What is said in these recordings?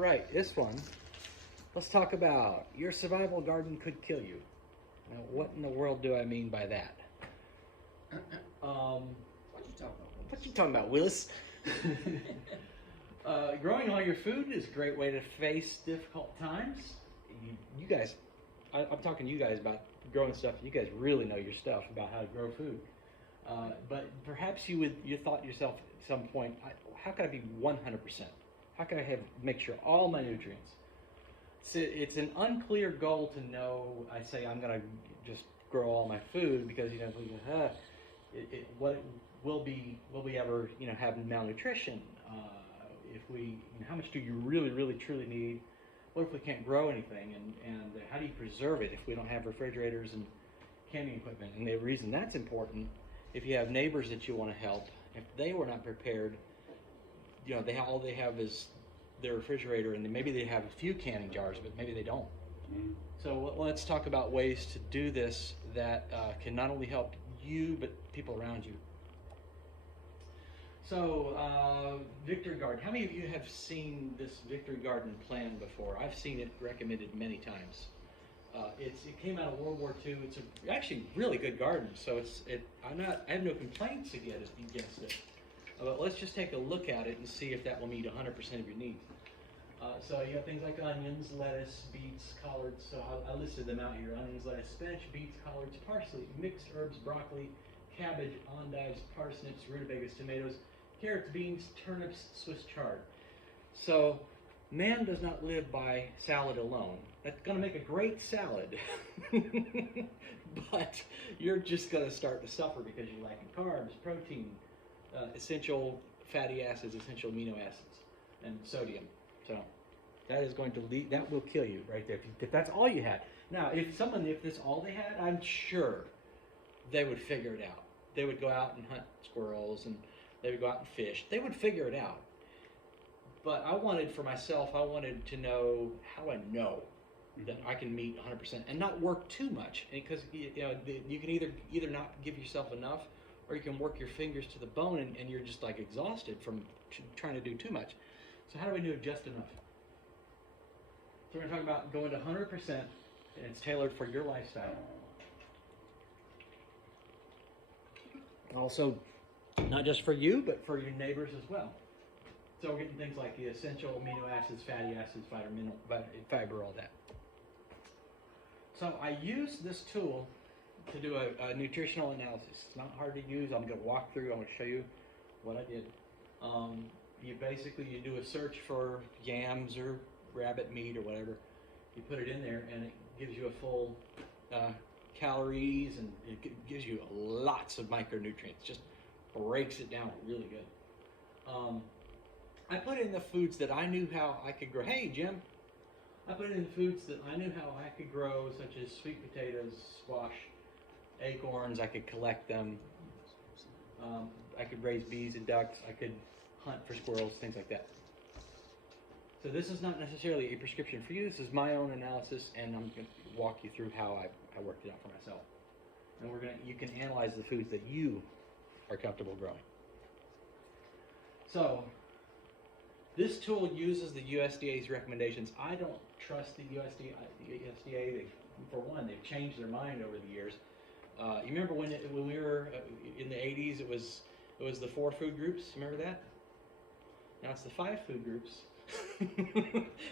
right, this one. Let's talk about your survival garden could kill you. Now, what in the world do I mean by that? Um, What you talking about? what you talking about, Willis? Growing all your food is a great way to face difficult times. You guys, I'm talking to you guys about growing stuff. You guys really know your stuff about how to grow food. But perhaps you thought to yourself at some point, how can I be 100%? How can I make sure all my nutrients? It's an unclear goal to know. I say I'm going to just grow all my food because what will we ever have malnutrition? If we how much do you really truly need? What if we can't grow anything? And how do you preserve it if we don't have refrigerators and canning equipment? And the reason that's important, if you have neighbors that you want to help, if they were not prepared, all they have is their refrigerator, and maybe they have a few canning jars, but maybe they don't. Mm. So let's talk about ways to do this that can not only help you, but people around you. So, Victory Garden. How many of you have seen this Victory Garden plan before? I've seen it recommended many times. It came out of World War II. It's actually really good garden. So I have no complaints against it. But let's just take a look at it and see if that will meet 100% of your needs. So you have things like onions, lettuce, beets, collards. So I listed them out here: onions, lettuce, spinach, beets, collards, parsley, mixed herbs, broccoli, cabbage, endives, parsnips, rutabagas, tomatoes, carrots, beans, turnips, Swiss chard. So man does not live by salad alone. That's going to make a great salad, but you're just going to start to suffer because you're lacking carbs, protein, essential fatty acids, essential amino acids, and sodium. So that will kill you right there if that's all you had. Now, if this all they had, I'm sure they would figure it out. They would go out and hunt squirrels, and they would go out and fish. They would figure it out. But I wanted to know how I know that I can meet 100% and not work too much, because you can either not give yourself enough, or you can work your fingers to the bone and you're just like exhausted from trying to do too much. So how do we do just enough? So we're going to talk about going to 100%, and it's tailored for your lifestyle. Also, not just for you, but for your neighbors as well. So we're getting things like the essential amino acids, fatty acids, vitamin, fiber, all that. So I use this tool to do a nutritional analysis. It's not hard to use. I'm going to walk through. I'm going to show you what I did. You do a search for yams or rabbit meat or whatever. You put it in there, and it gives you a full calories, and it gives you lots of micronutrients. Just breaks it down really good. I put in the foods that I knew how I could grow. Hey, Jim. I put in the foods that I knew how I could grow, such as sweet potatoes, squash, acorns. I could collect them. I could raise bees and ducks. I could hunt for squirrels, things like that. So this is not necessarily a prescription for you. This is my own analysis, and I'm going to walk you through how I worked it out for myself. And you can analyze the foods that you are comfortable growing. So this tool uses the USDA's recommendations. I don't trust the USDA. For one, they've changed their mind over the years. You remember when we were in the 80s? It was the 4 food groups. Remember that? Now it's the 5 food groups.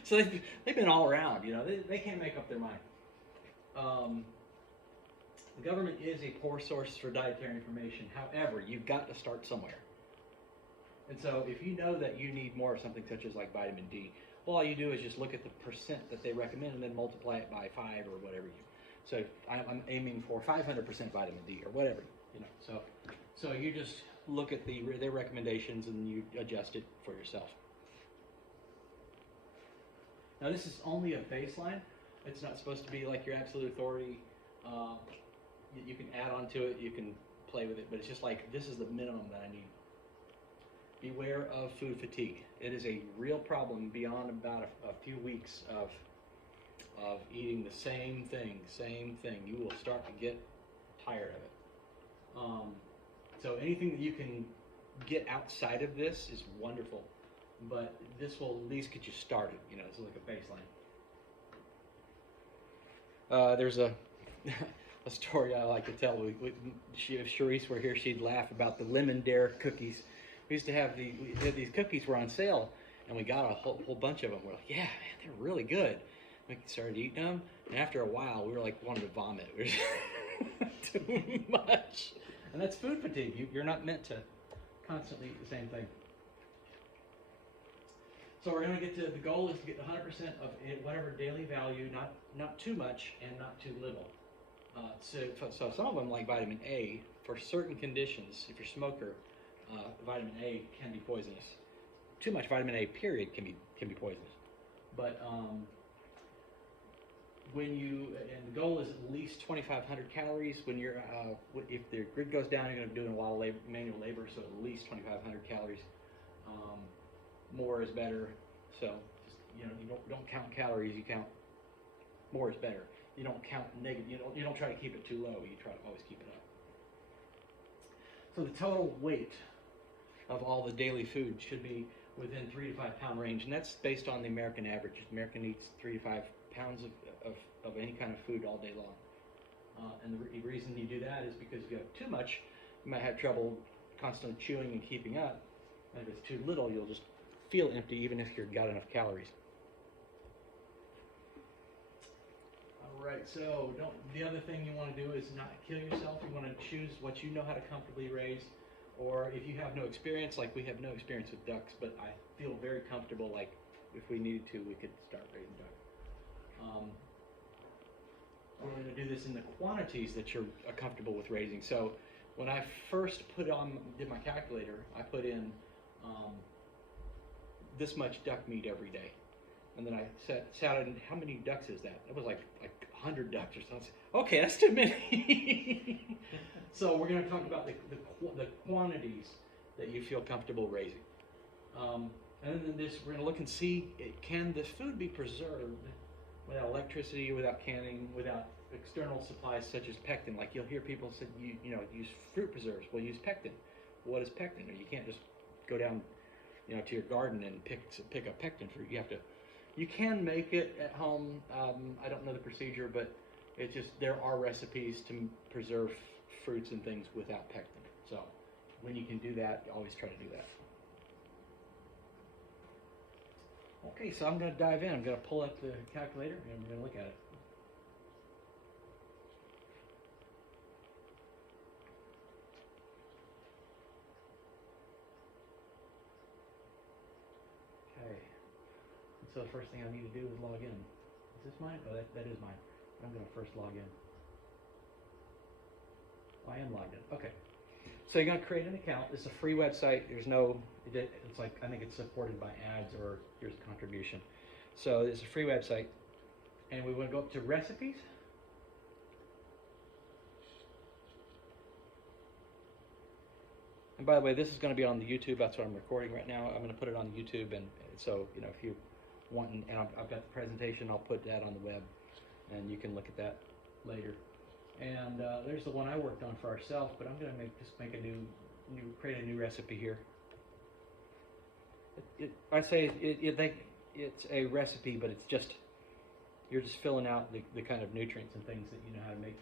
So they've been all around. They can't make up their mind. The government is a poor source for dietary information. However, you've got to start somewhere. And so if you know that you need more of something such as like vitamin D, well, all you do is just look at the percent that they recommend and then multiply it by 5 or whatever So I'm aiming for 500% vitamin D or whatever, So you just look at their recommendations and you adjust it for yourself. Now this is only a baseline. It's not supposed to be like your absolute authority. You can add on to it, you can play with it, but it's just like, this is the minimum that I need. Beware of food fatigue. It is a real problem beyond about a few weeks of eating the same thing. You will start to get tired of it. So anything that you can get outside of this is wonderful. but this will at least get you started. You know, it's like a baseline. There's a a story I like to tell. If Charisse were here, she'd laugh about the lemon dare cookies. We used to have these cookies were on sale, and we got a whole bunch of them. We're like, yeah, man, they're really good. We started eating them, and after a while, we were like wanting to vomit. It was too much, and that's food fatigue. You're not meant to constantly eat the same thing. So we're going to get to, the goal is to get 100% of whatever daily value, not too much and not too little. So some of them, like vitamin A, for certain conditions, if you're a smoker, vitamin A can be poisonous. Too much vitamin A, period, can be poisonous. But and the goal is at least 2,500 calories. When you're, if the grid goes down, you're going to be doing a lot of manual labor, so at least 2,500 calories. More is better. So just, you don't count calories. You count more is better. You don't count negative. You don't try to keep it too low. You try to always keep it up. So the total weight of all the daily food should be within 3 to 5 pound range, and that's based on the American average. American eats 3 to 5 pounds of any kind of food all day long. And the reason you do that is because if you have too much, you might have trouble constantly chewing and keeping up. And if it's too little, you'll just feel empty even if you've got enough calories. All right, so the other thing you want to do is not kill yourself. You want to choose what you know how to comfortably raise, or if you have no experience, like we have no experience with ducks, but I feel very comfortable, like if we needed to, we could start raising ducks. We're going to do this in the quantities that you're comfortable with raising. So when I first did my calculator, I put in this much duck meat every day. And then I sat in, how many ducks is that? It was like 100 ducks or something. Okay, that's too many. So we're going to talk about the quantities that you feel comfortable raising. And then we're going to look and see, can the food be preserved without electricity, without canning, without external supplies such as pectin? Like you'll hear people say, use fruit preserves. Well, use pectin. What is pectin? You can't just go down, to your garden and pick up pectin fruit. You can make it at home. I don't know the procedure, but it's just there are recipes to preserve fruits and things without pectin. So when you can do that, always try to do that. Okay, so I'm going to dive in. I'm going to pull up the calculator and we're going to look at it. So the first thing I need to do is log in. Is this mine? Oh, that is mine. I'm going to first log in. Oh, I am logged in. Okay. So you're going to create an account. It's a free website. It's like, I think it's supported by ads or here's a contribution. So it's a free website. And we want to go up to recipes. And by the way, this is going to be on the YouTube. That's what I'm recording right now. I'm going to put it on YouTube. And so, if you want, and I've got the presentation, I'll put that on the web, and you can look at that later. And there's the one I worked on for ourselves, but I'm going to create a new recipe here. It's a recipe, but it's just, you're just filling out the kind of nutrients and things that you know how to make,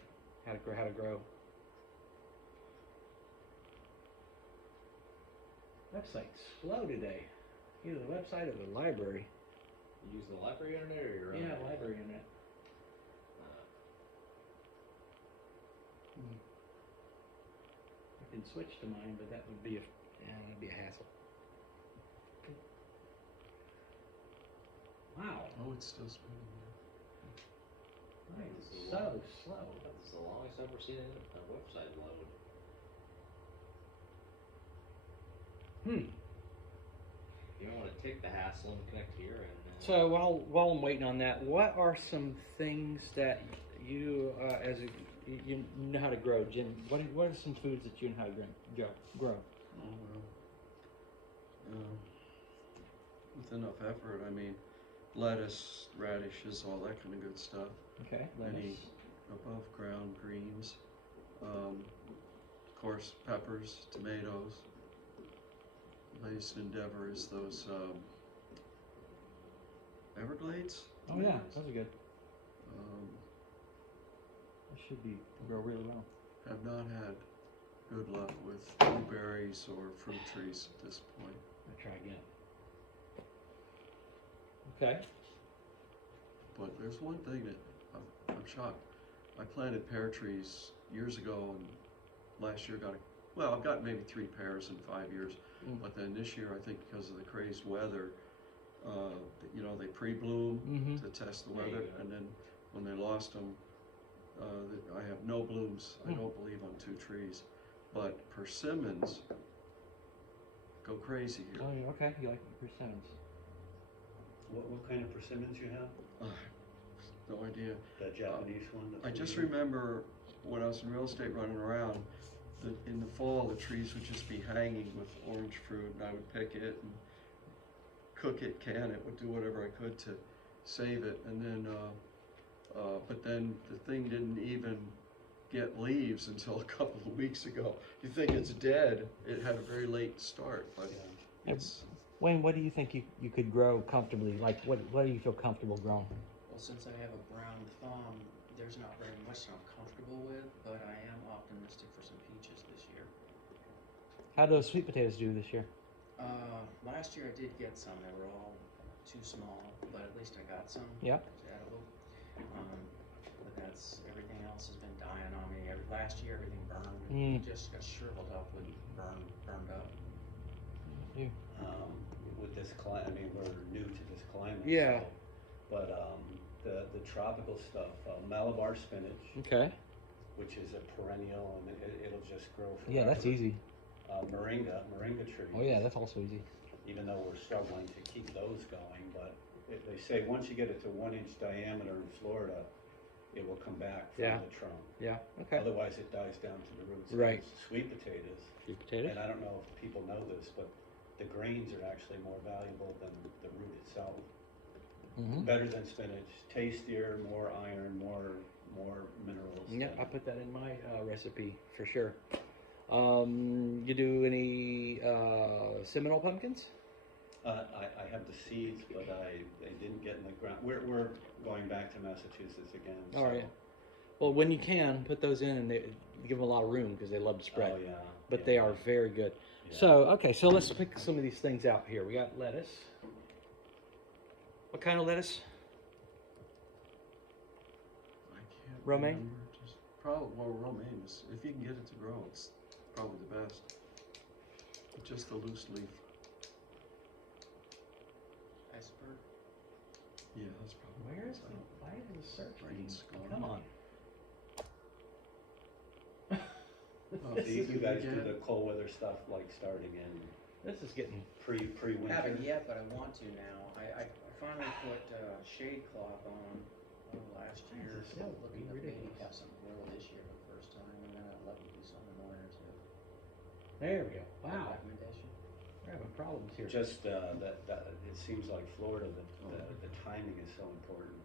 how to grow. Website's slow today. Either the website or the library. You use the library internet or your own? Yeah, library internet. I can switch to mine, but that would be that'd be a hassle. Wow. Oh, it's still spinning. Nice. So slow. That's the longest I've ever seen a website load. You might want to take the hassle and connect here. So while I'm waiting on that, what are some things that you you know how to grow, Jim? What are some foods that you know how to grow? Oh, well, with enough effort, lettuce, radishes, all that kind of good stuff. Okay. Any above ground greens. Of course, peppers, tomatoes. Latest endeavor is those Everglades. Oh yeah, tomatoes. those are good. Um, That should be grow really well. have not had good luck with blueberries or fruit trees at this point. I'll try again. Okay. But there's one thing that I'm shocked. I planted pear trees years ago, and last year I've got maybe 3 pears in 5 years. Mm. But then this year, I think because of the crazed weather, they pre-bloom Mm-hmm. to test the There you weather, go. and then when they lost them, I have no blooms. I Mm. don't believe on 2 trees, but persimmons go crazy here. Oh yeah, okay. You like persimmons? What kind of persimmons you have? No idea. That Japanese one? I just remember when I was in real estate running around, that in the fall the trees would just be hanging with orange fruit, and I would pick it and cook it, can it, would do whatever I could to save it, and then but then the thing didn't even get leaves until a couple of weeks ago. You think it's dead? It had a very late start, but Yeah. it's Wayne, what do you think you could grow comfortably? Like, what do you feel comfortable growing? Well, since I have a brown thumb, there's not very much I'm comfortable with, but I am optimistic for some peaches this year. How do those sweet potatoes do this year? Last year I did get some. They were all too small, but at least I got some. Yep. It was edible. But that's everything else has been dying on me. Last year everything burned. Mm. It just got shriveled up with burned up. With this climate, I mean, we're new to this climate. Yeah. so- But the tropical stuff, Malabar spinach, Okay. which is a perennial, and it'll just grow forever. Yeah, that's easy. Moringa trees. Oh yeah, that's also easy. Even though we're struggling to keep those going, but they say once you get it to 1 inch diameter in Florida, it will come back from Yeah. the trunk. Yeah. Okay. Otherwise, it dies down to the roots. Right. Sweet potatoes, Sweet potatoes. and I don't know if people know this, but the grains are actually more valuable than the root itself. Mm-hmm. Better than spinach, tastier, more iron, more minerals. Yeah, than- I put that in my recipe for sure. You do any Seminole pumpkins? I have the seeds, but they didn't get in the ground. We're going back to Massachusetts again. All right. Well, when you can, put those in, and they give them a lot of room because they love to spread. Oh, yeah. But yeah, they are very good. yeah. So, okay, so let's pick some of these things out here. We got lettuce. What kind of lettuce? I can't Romaine? remember. Romaine is, if you can get it to grow, it's probably the best. Just the loose leaf. Iceberg. Yeah, that's probably. Where is the, why is the search Brain's being- gone. Come on. Oh, So you guys do again? the cold weather stuff like starting in This is getting, pre-winter? Haven't yet, but I want to now. I finally put shade cloth on last year. This is so Looking to maybe ridiculous. have some grow this year for the first time, and then I'd love to do something in the winter too. there we go. Wow, Recommendation? we're having problems here. Just that it seems like Florida, the timing is so important.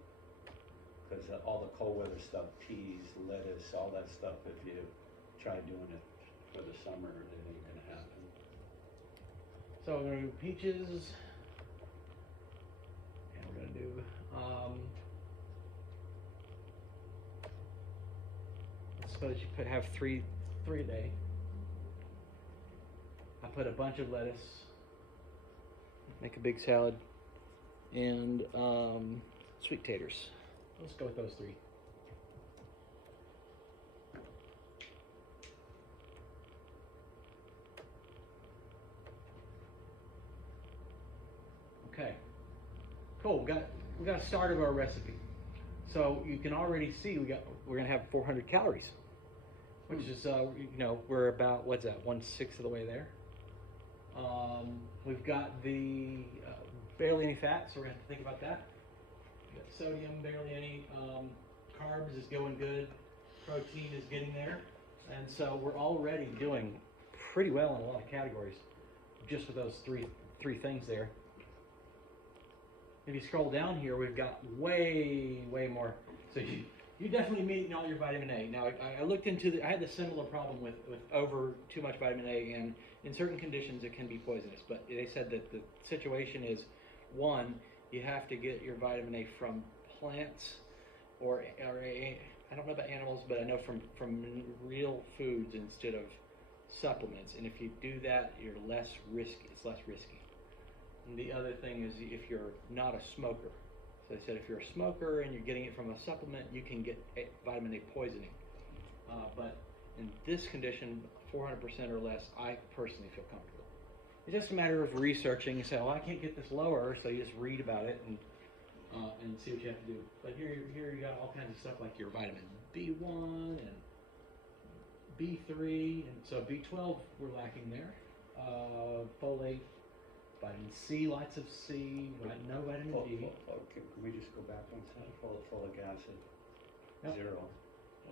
Because all the cold weather stuff, peas, lettuce, all that stuff, if you try doing it for the summer, it ain't gonna happen. So we're gonna do peaches. And we're gonna do, I suppose you have three a day. I put a bunch of lettuce, make a big salad, and sweet taters. Let's go with those 3. Okay. Cool. We got a start of our recipe. So you can already see we're gonna have 400 calories, which is we're about, what's that, 1/6 of the way there. We've got the barely any fat, so we're gonna have to think about that. We got sodium, barely any. Carbs is going good. Protein is getting there, and so we're already doing pretty well in a lot of categories, just with those three things there. If you scroll down here, we've got way more. So you definitely meet all your vitamin A. Now I looked into I had a similar problem with over too much vitamin A, and in certain conditions it can be poisonous. But they said that the situation is, one, you have to get your vitamin A from plants I don't know about animals, but I know from real foods instead of supplements. And if you do that, you're less risky. It's less risky. And the other thing is if you're not a smoker. So they said if you're a smoker and you're getting it from a supplement, you can get vitamin A poisoning. But in this condition, 400% or less, I personally feel comfortable. It's just a matter of researching and say, well, I can't get this lower, so you just read about it and see what you have to do. But here you got all kinds of stuff like your vitamin B1 and B3, and so B12 we're lacking there. Folate, vitamin C, lots of C, no vitamin D. Can we just go back one second? Folic acid, Yep. 0. Well,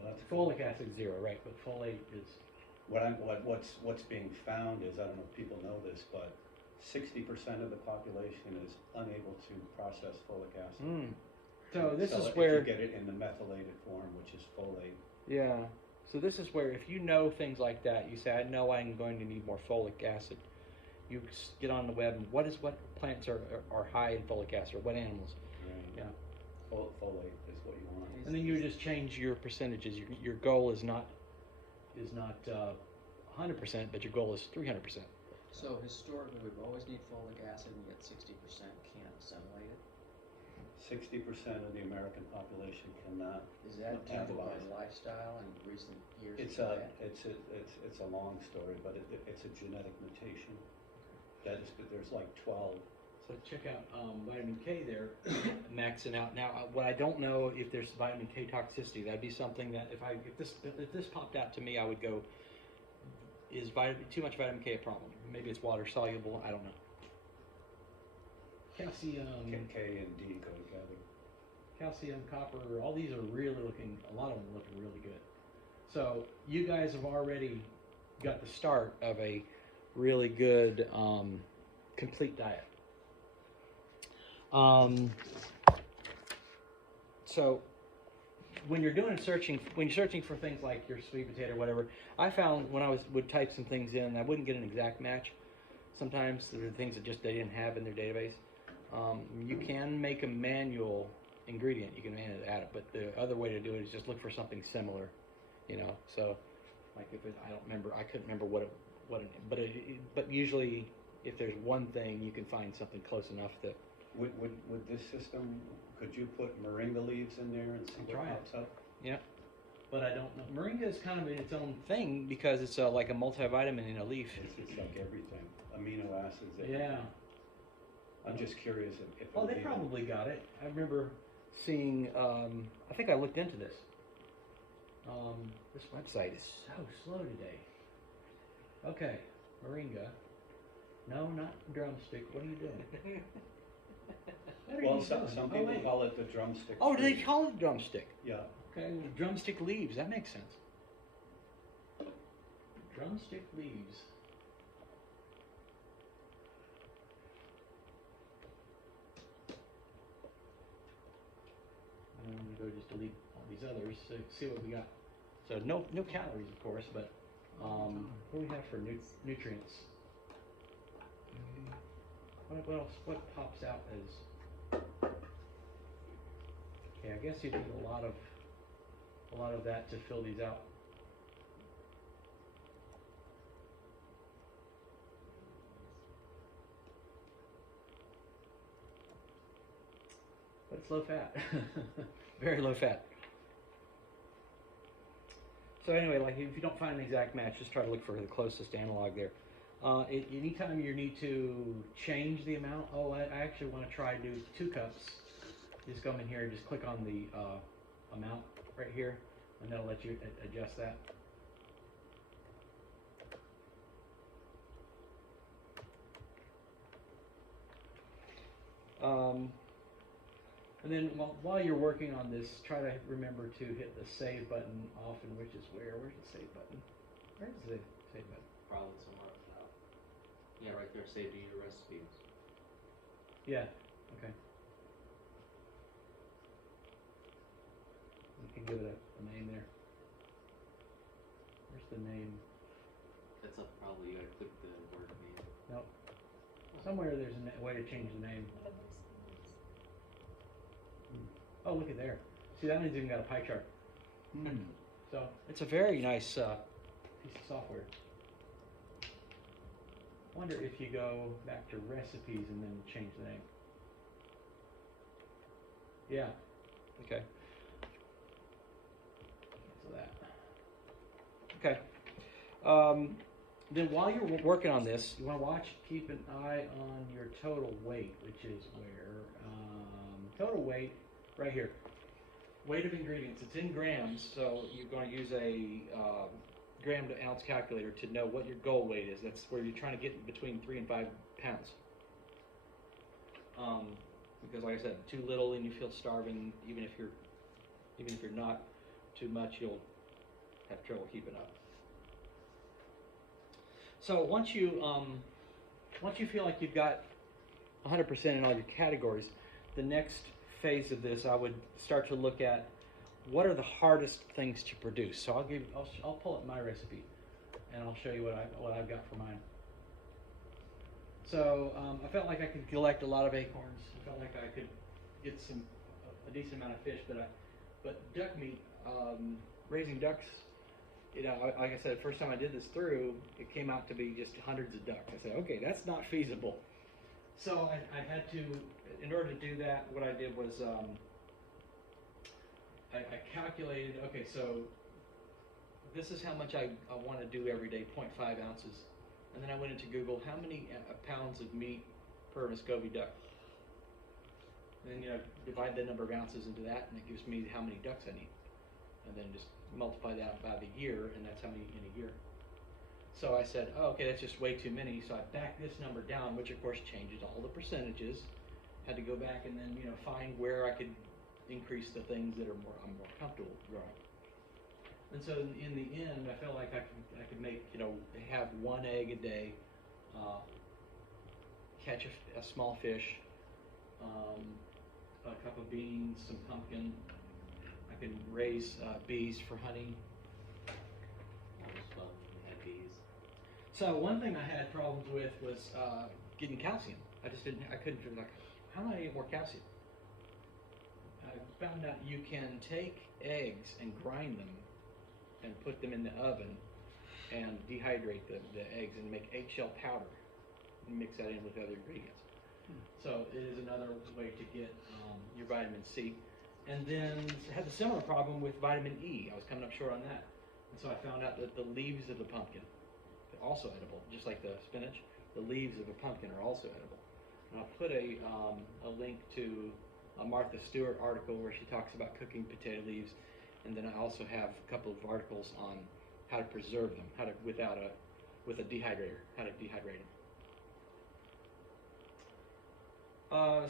that's Folic acid 0, right? But folate is what's being found is, I don't know if people know this, but 60% of the population is unable to process folic acid. So this is if where you get it in the methylated form, which is folate. yeah. So this is where if you know things like that, you say, I know I'm going to need more folic acid. You get on the web and what plants are high in folic acid or what animals. Right. Yeah. Folate is what you want. And then you just change your percentages. Your goal is not 100%, but your goal is 300%. So historically, we've always need folic acid, and yet 60% can't assimilate it. 60% of the American population cannot. Is that due to our metabolize it. lifestyle and recent years It's of a diet? it's a long story, but it's a genetic mutation. There's like 12. So check out vitamin K there, maxing out. Now, what I don't know if there's vitamin K toxicity. That'd be something that if this popped out to me, I would go, is too much vitamin K a problem? Maybe it's water soluble. I don't know. Calcium, K and D go together. calcium, copper. All these are really looking. A lot of them are looking really good. So you guys have already got the start of a really good complete diet. So when you're searching for things like your sweet potato or whatever, I found when I would type some things in, I wouldn't get an exact match. Sometimes there are things that just they didn't have in their database. You can make a manual ingredient. You can manually add it, but the other way to do it is just look for something similar. So like I couldn't remember but usually if there's one thing, you can find something close enough that. Would this system, could you put moringa leaves in there and see what Try it. pops up? Yeah, but I don't know. Moringa is kind of in its own thing because it's like a multivitamin in a leaf. It's like everything, amino acids. Yeah. I'm just curious if Oh, they it would probably got it. I remember seeing. I think I looked into this. This website is so slow today. Okay, moringa. No, not drumstick. What are you doing? What are Well, you some doing? people wait. call it the drumstick. Oh, do they tree. call it drumstick? Yeah. Okay, well, drumstick leaves. That makes sense. Drumstick leaves. I'm going to go just delete all these others. So see what we got. So no calories, of course, but what do we have for nutrients? What else? What pops out as? Okay, I guess you need a lot of that to fill these out. But it's low fat, very low fat. So anyway, like if you don't find an exact match, just try to look for the closest analog there. Anytime you need to change the amount, I actually want to try to do 2 cups. Just come in here and just click on the amount right here, and that'll let you adjust that. And then while you're working on this, try to remember to hit the save button often, which is where? Where's the save button? Where's the save button? Probably somewhere up top. Yeah, right there, save to your recipes. Yeah, okay. You can give it a name there. Where's the name? That's up probably, you gotta click the word name. Nope. Somewhere there's a way to change the name. Oh, look at there. See, that one's even got a pie chart. Hmm. So it's a very nice piece of software. Wonder if you go back to recipes and then change the name. Yeah. Okay. Cancel that. Okay. Then while you're working on this, you want to watch, keep an eye on your total weight, which is where total weight right here. Weight of ingredients. It's in grams, so you're going to use a gram to ounce calculator to know what your goal weight is. That's where you're trying to get between 3 and 5 pounds. Because, like I said, too little and you feel starving. Even if you're not too much, you'll have trouble keeping up. So once you feel like you've got 100% in all your categories, the next phase of this, I would start to look at what are the hardest things to produce. So I'll pull up my recipe, and I'll show you what I've got for mine. So I felt like I could collect a lot of acorns. I felt like I could get a decent amount of fish, but duck meat, raising ducks. You know, like I said, first time I did this through, it came out to be just hundreds of ducks. I said, okay, that's not feasible. So I had to, in order to do that, what I did was I calculated, okay, so this is how much I want to do every day, 0.5 ounces. And then I went into Google, how many pounds of meat per Muscovy duck? And then, divide the number of ounces into that, and it gives me how many ducks I need. And then just multiply that by the year, and that's how many in a year. So I said, oh, okay, that's just way too many. So I backed this number down, which of course changes all the percentages. Had to go back and then, find where I could increase the things that I'm more comfortable growing. And so in the end, I felt like I could make, have 1 egg a day, catch a small fish, a cup of beans, some pumpkin. I could raise bees for honey. That was fun. We had bees. So one thing I had problems with was getting calcium. I couldn't, like, how do I get more calcium? I found out you can take eggs and grind them and put them in the oven and dehydrate the eggs and make eggshell powder and mix that in with other ingredients. So it is another way to get your vitamin C. And then I had the similar problem with vitamin E. I was coming up short on that. And so I found out that the leaves of the pumpkin are also edible, just like the spinach. The leaves of a pumpkin are also edible. And I'll put a link to a Martha Stewart article where she talks about cooking potato leaves. And then I also have a couple of articles on how to preserve them, with a dehydrator, how to dehydrate them.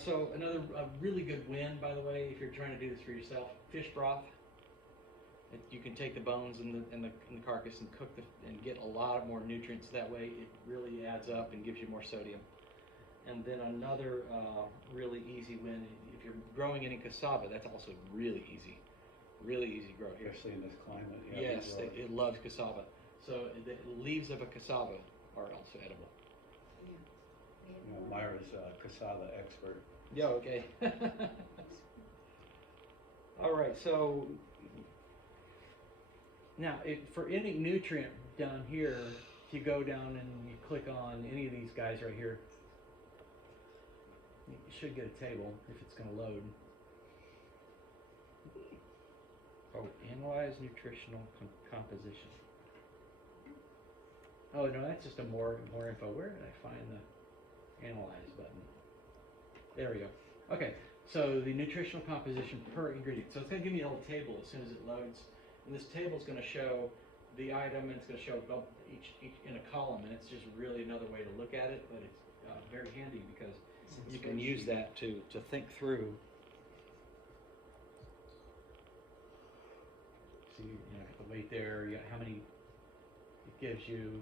So another really good win, by the way, if you're trying to do this for yourself, fish broth. You can take the bones and the carcass and cook and get a lot more nutrients that way. It really adds up and gives you more sodium. And then another really easy win, if you're growing any cassava, that's also really easy grow here. Especially in this climate. Yes, it loves cassava. So the leaves of a cassava are also edible. Myra's a cassava expert. Yeah, okay. All right, so now for any nutrient down here, if you go down and you click on any of these guys right here, you should get a table if it's going to load. Oh, analyze nutritional composition. Oh no, that's just a more info. Where did I find the analyze button? There we go. Okay, so the nutritional composition per ingredient. So it's going to give me a little table as soon as it loads. And this table is going to show the item, and it's going to show each in a column, and it's just really another way to look at it, but it's very handy because you can use that to think through. See, the weight there, you got how many it gives you,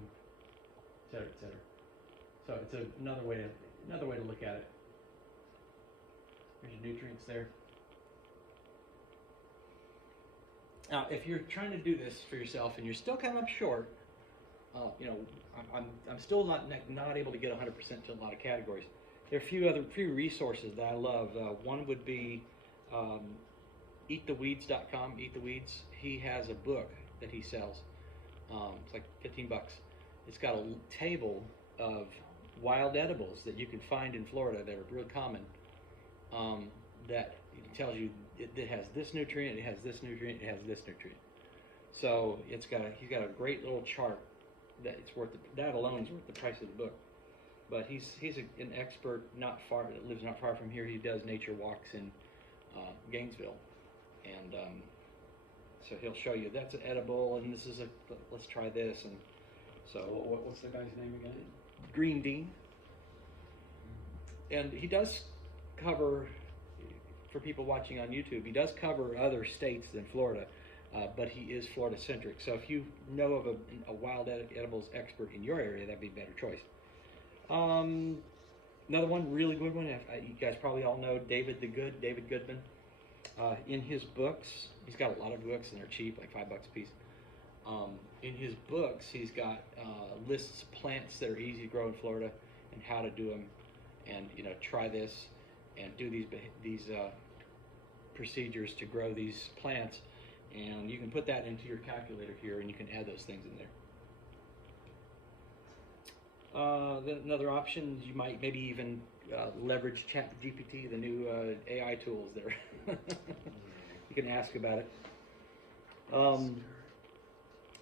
et cetera, et cetera. So it's another way to look at it. There's your nutrients there. Now, if you're trying to do this for yourself and you're still coming up short, I'm still not able to get 100% to a lot of categories. There are a few resources that I love. One would be eattheweeds.com, Eat the Weeds. He has a book that he sells. It's like $15. It's got a table of wild edibles that you can find in Florida that are real common. That it tells you it has this nutrient, it has this nutrient, it has this nutrient. So he's got a great little chart that it's worth that alone is worth the price of the book. But he's an expert that lives not far from here. He does nature walks in Gainesville, and so he'll show you that's an edible, and this is let's try this, and so What's the guy's name again? Green Dean, and he does cover, for people watching on YouTube, he does cover other states than Florida, but he is Florida centric. So if you know of a wild edibles expert in your area, that'd be a better choice. Another one, really good one, you guys probably all know David Goodman. In his books, he's got a lot of books and they're cheap, like $5 a piece. In his books, he's got lists of plants that are easy to grow in Florida and how to do them, and try this and do these procedures to grow these plants, and you can put that into your calculator here, and you can add those things in there. Then another option is you might maybe even leverage ChatGPT, the new AI tools there. You can ask about it.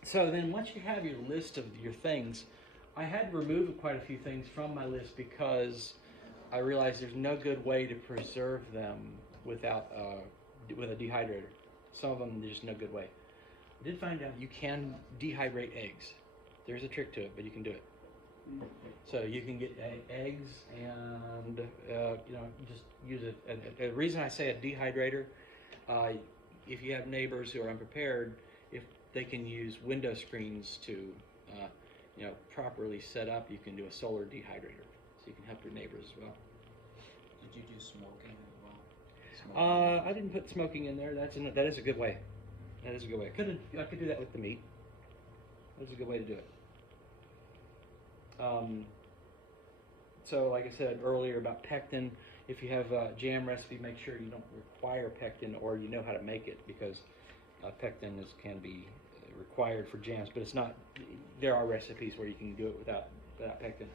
So then once you have your list of your things, I had to remove quite a few things from my list because I realized there's no good way to preserve them without with a dehydrator. Some of them, there's just no good way. I did find out you can dehydrate eggs. There's a trick to it, but you can do it. So you can get eggs and just use it. And the reason I say a dehydrator, if you have neighbors who are unprepared, if they can use window screens to properly set up, you can do a solar dehydrator, so you can help your neighbors as well. Did you do smoking as well? I didn't put smoking in there. That is a good way. That is a good way. I could do that with the meat. That's a good way to do it. So like I said earlier about pectin, if you have a jam recipe, make sure you don't require pectin, or you know how to make it, because pectin can be required for jams, but it's not. There are recipes where you can do it without pectin.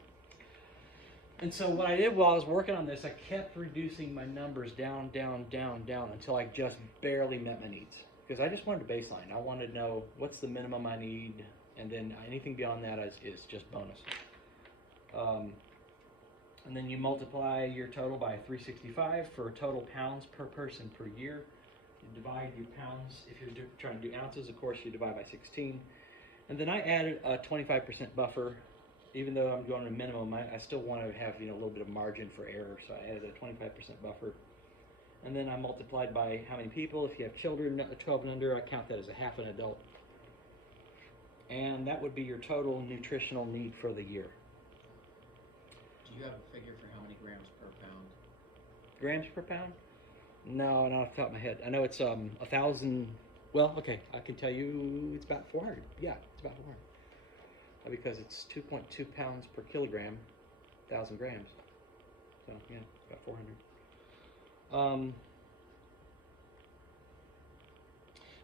And so what I did while I was working on this, I kept reducing my numbers down until I just barely met my needs, because I just wanted a baseline. I wanted to know what's the minimum I need, and then anything beyond that is just bonus. And then you multiply your total by 365 for total pounds per person per year. You divide your pounds, if you're trying to do ounces, of course, you divide by 16. And then I added a 25% buffer. Even though I'm going to minimum, I still want to have a little bit of margin for error, so I added a 25% buffer. And then I multiplied by how many people. If you have children 12 and under, I count that as a half an adult. And that would be your total nutritional need for the year. Do you have a figure for how many grams per pound? Grams per pound? No, not off the top of my head. I know it's 1,000. Well, okay, I can tell you it's about 400. Yeah, it's about 400. Because it's 2.2 pounds per kilogram, 1,000 grams. So yeah, about 400.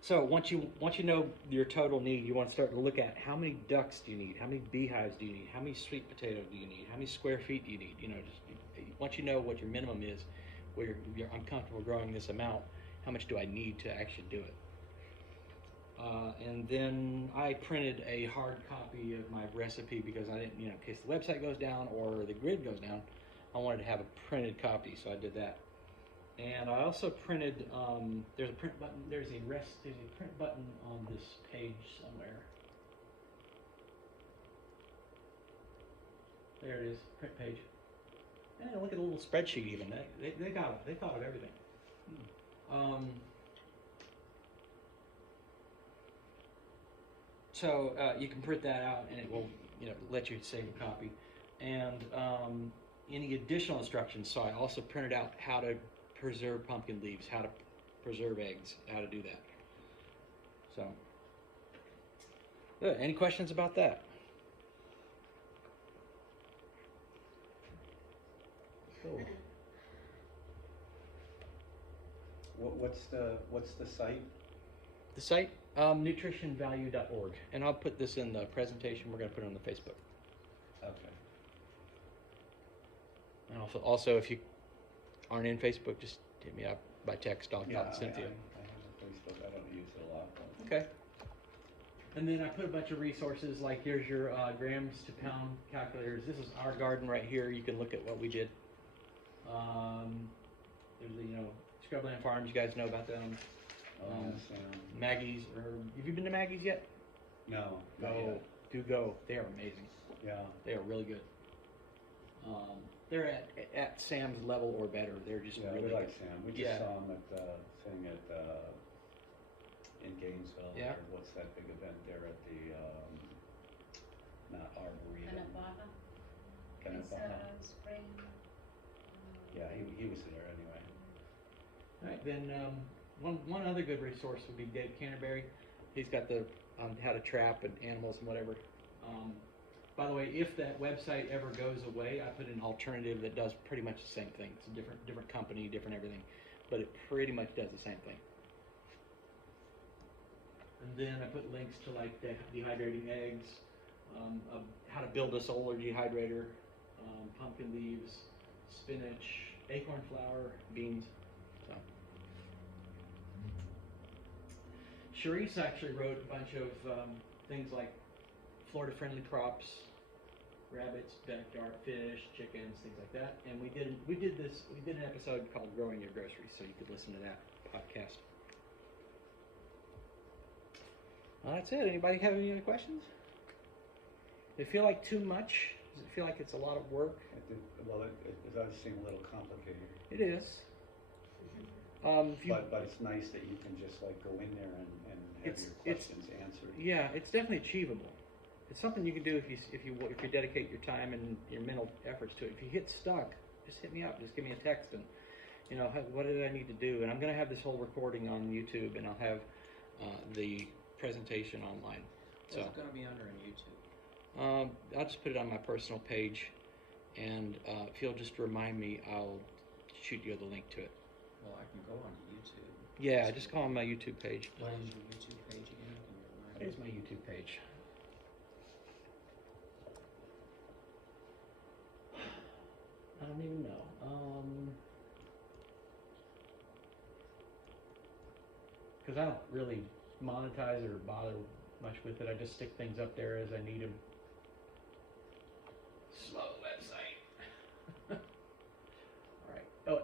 So once you know your total need, you want to start to look at how many ducks do you need, how many beehives do you need, how many sweet potato do you need, how many square feet do you need. Once you know what your minimum is, where I'm comfortable growing this amount, how much do I need to actually do it? And then I printed a hard copy of my recipe because I didn't, in case the website goes down or the grid goes down, I wanted to have a printed copy, so I did that. And I also printed, there's a print button, there's a print button on this page somewhere. There it is, print page. And look at the little spreadsheet even, they thought of everything. So you can print that out, and it will, let you save a copy. And any additional instructions. So I also printed out how to preserve pumpkin leaves, how to preserve eggs, how to do that. So, good. Any questions about that? Cool. What's the site? The site, nutritionvalue.org, and I'll put this in the presentation. We're gonna put it on the Facebook. Okay. And also, if you aren't in Facebook, just hit me up by text. I'll Yeah, I send have to you. a Facebook, I don't use it a lot, but. Okay. And then I put a bunch of resources, like here's your grams to pound calculators. This is our garden right here. You can look at what we did. There's the, Scrubland Farms. You guys know about them. Sam. Maggie's. Have you been to Maggie's yet? No, not Go. yet. Do go. They are amazing. Yeah, They are really good. They're at Sam's level or better. They're just yeah, really we like good. Sam, we Yeah. just saw him at the thing in Gainesville. Yeah. Or what's that big event there at the, not Arboretum? It's Kanapaha. spring. Yeah, he was there anyway. All right, then one other good resource would be Dave Canterbury. He's got the how to trap and animals and whatever. By the way, if that website ever goes away, I put an alternative that does pretty much the same thing. It's a different company, different everything, but it pretty much does the same thing. And then I put links to like dehydrating eggs, how to build a solar dehydrator, pumpkin leaves, spinach, acorn flour, beans. So. Charisse actually wrote a bunch of things like Florida-friendly crops, rabbits, backyard fish, chickens, things like that. And we did an episode called "Growing Your Groceries," so you could listen to that podcast. Well, that's it. Anybody have any other questions? Does it feel like too much? Does it feel like it's a lot of work? It does seem a little complicated, It is. If you, but it's nice that you can just like go in there and have It's- your it's- questions answered. yeah, it's definitely achievable. It's something you can do if you dedicate your time and your mental efforts to it. If you hit stuck, just hit me up. Just give me a text and what did I need to do? And I'm gonna have this whole recording on YouTube, and I'll have the presentation online. So What's it gonna be under on YouTube? I'll just put it on my personal page, and if you'll just remind me, I'll shoot you the link to it. Well, I can go on YouTube. Yeah, just call on my YouTube page. What is your YouTube page again? Can you remind What me? is my YouTube page? I don't even know. Because I don't really monetize or bother much with it. I just stick things up there as I need them. Slow website. All right. Oh,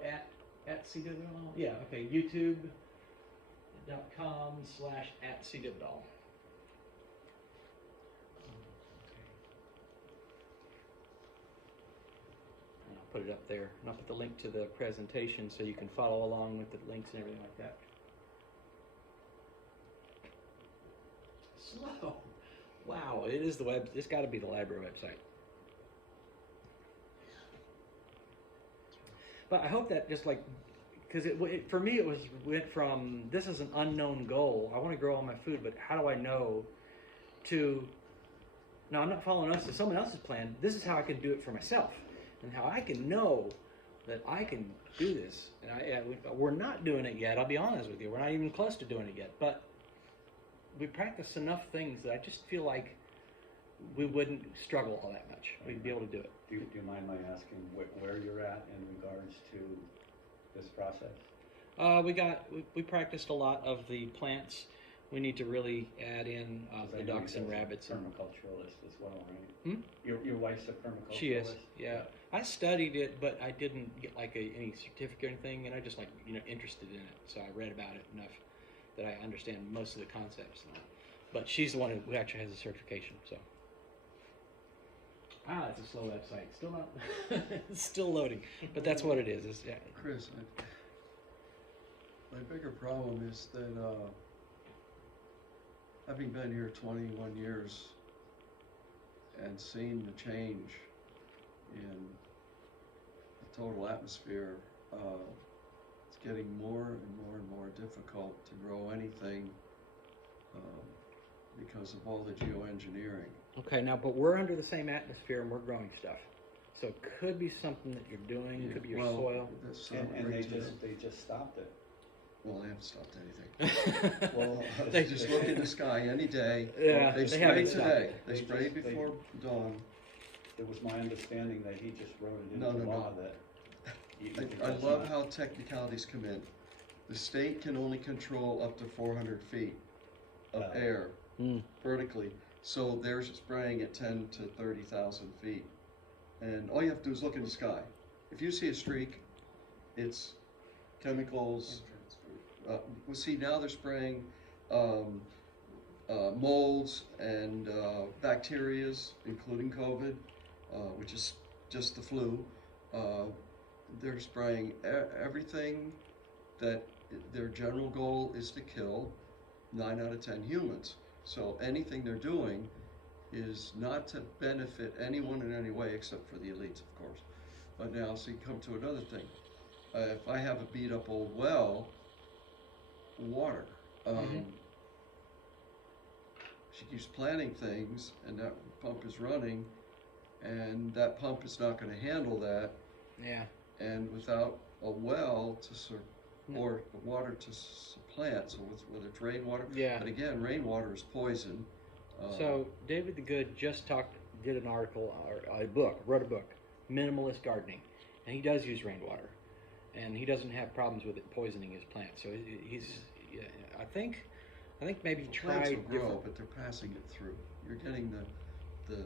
at CWL? Yeah. Okay. YouTube.com/@CWL. And I'll put it up there. And I'll put the link to the presentation so you can follow along with the links and everything like that. Slow. Wow, it is the web. It's got to be the library website. But I hope that just like, because for me it went from this is an unknown goal. I want to grow all my food, but how do I know? To no, I'm not following us to someone else's plan. This is how I can do it for myself, and how I can know that I can do this. And we're not doing it yet. I'll be honest with you. We're not even close to doing it yet. But we practice enough things that I just feel like we wouldn't struggle all that much. We'd be able to do it. Do you mind my asking where you're at in regards to this process? We practiced a lot of the plants. We need to really add in the ducks and rabbits. And Permaculturalist as well, right? Hmm? Your wife's a permaculturalist? She is, yeah. I studied it, but I didn't get like any certificate or anything, and I just interested in it. So I read about it enough that I understand most of the concepts. But she's the one who actually has the certification. So. It's a slow website. Still not. It's still loading, but that's what it is. Yeah. Chris, my bigger problem is that, having been here 21 years and seen the change in the total atmosphere, it's getting more and more and more difficult to grow anything because of all the geoengineering. Okay, now, but we're under the same atmosphere and we're growing stuff. So it could be something that you're doing, it could be your Well, soil. that's And right they too. just stopped it. Well, they haven't stopped anything. Well, They Just look in the sky any day. Yeah, They they haven't sprayed stopped today. it. They They sprayed just- they- before dawn. It was my understanding that he just wrote it No, into no, no. law that. I love how technicalities come in. The state can only control up to 400 feet of air Mm. vertically. So they're spraying at 10 to 30,000 feet. And all you have to do is look in the sky. If you see a streak, it's chemicals. Well, see, now they're spraying molds and bacterias, including COVID, which is just the flu. They're spraying everything that their general goal is to kill 9 out of 10 humans. So anything they're doing is not to benefit anyone in any way except for the elites, of course. But now, so you come to another thing. If I have a beat up old well, water. She keeps planting things and that pump is running and that pump is not gonna handle that. Yeah. And without a well to or water to supplant, so whether it's rainwater. Yeah. But again, rainwater is poison. So David the Good just did an article or wrote a book, Minimalist Gardening, and he does use rainwater, and he doesn't have problems with it poisoning his plants. So he's, yeah, I think maybe try plants will grow, different. but they're passing it through. You're getting the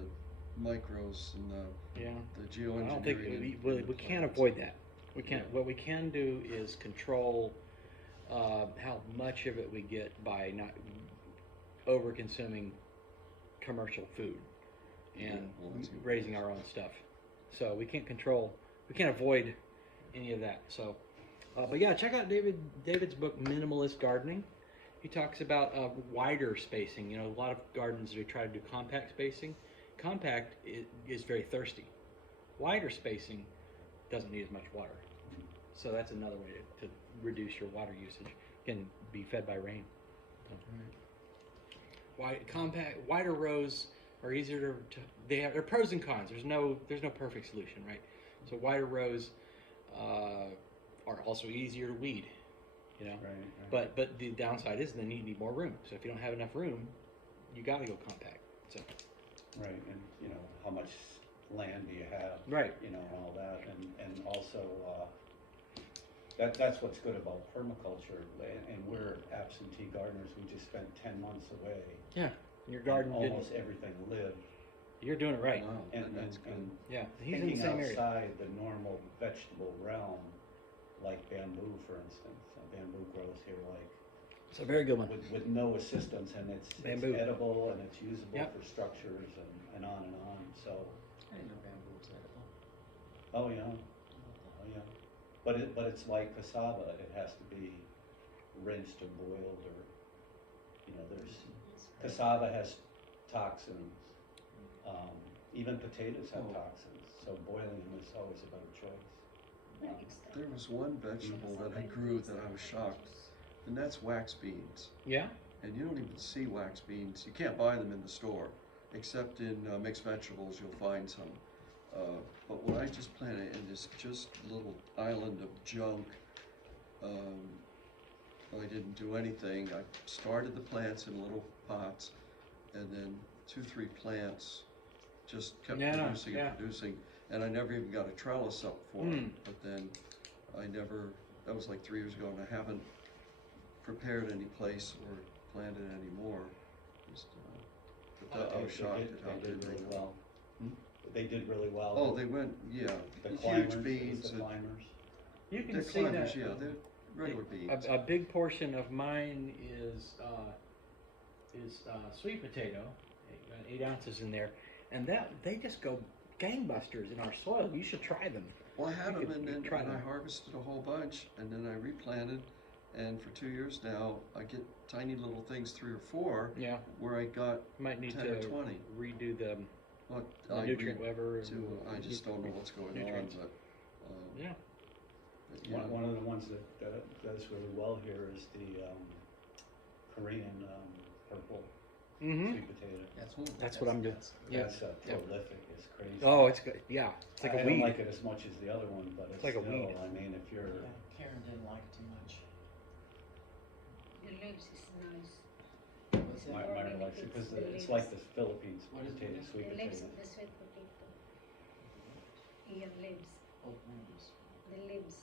micros and Yeah. the I geoengineering. don't think we can't avoid that. We can't. Yeah. What we can do is control how much of it we get by not over consuming commercial food and well, that's good. raising our own stuff. So we can't avoid any of that. So, but yeah, check out David's book, Minimalist Gardening. He talks about wider spacing. You know, a lot of gardens they try to do compact spacing. Compact is very thirsty. Wider spacing doesn't need as much water. So that's another way to reduce your water usage. Can be fed by rain. Wider rows are easier to there are pros and cons. There's no perfect solution, right? So wider rows are also easier to weed, you know. Right. But the downside is then you need more room. So if you don't have enough room, you got to go compact. So Right, and you know, how much land do you have? Right. You know, and all that, and also, that's what's good about permaculture, and we're absentee gardeners, we just spent 10 months away. yeah, your garden and did. almost everything lived. You're doing it right. Wow, And, that's and, good. and Yeah, he's in the thinking same area. outside the normal vegetable realm, like bamboo, for instance. Bamboo grows here like It's a very good one. with no assistance, and it's Bamboo. edible and it's usable Yep. for structures and on and on. So, I didn't know bamboo was edible. oh yeah, but it's like cassava. It has to be rinsed or boiled, or you know, there's cassava has toxins. Even potatoes have Oh. toxins, so boiling them is always a better choice. There was one vegetable that I grew that I was shocked, and that's wax beans. Yeah. And you don't even see wax beans. You can't buy them in the store, except in mixed vegetables. You'll find some. But what I just planted in this just little island of junk, I didn't do anything. I started the plants in little pots, and then 2-3 plants just kept Yeah, producing yeah. and producing. And I never even got a trellis up for them. But then that was like 3 years ago, and I haven't prepared any place or planted any more. Just, but I was shocked at how They good did they really were. well. Hmm? They did really well. Oh, they went, yeah, The huge climbers, beans. the climbers. You can They're see climbers, that. yeah, they're regular beans. A big portion of mine is sweet potato, 8 ounces in there, and that they just go gangbusters in our soil. You should try them. Well, I had you them, could and then try and I them. harvested a whole bunch, and then I replanted, and for 2 years now, I get tiny little things, 3 or 4, Yeah, where I got, you might need 10 to or 20. redo the what, nutrient waiver. too, I just don't know what's going on, nutrients. but, Yeah. but, yeah. One of the ones that does really well here is the Korean purple Mm-hmm. sweet potato. That's what I'm doing. Yeah. That's Yeah. prolific, it's crazy. Oh, it's good. Yeah, it's like I a don't weed. like it as much as the other one, but it's like a still, weed. I mean, if you're, Yeah, Karen didn't like it too much. leaves is nice. What's that? Myra likes it, cause it's like the Philippines What is potato, it? sweet The leaves potato. of the sweet potato. Yeah, leaves, Oh, leaves. the leaves.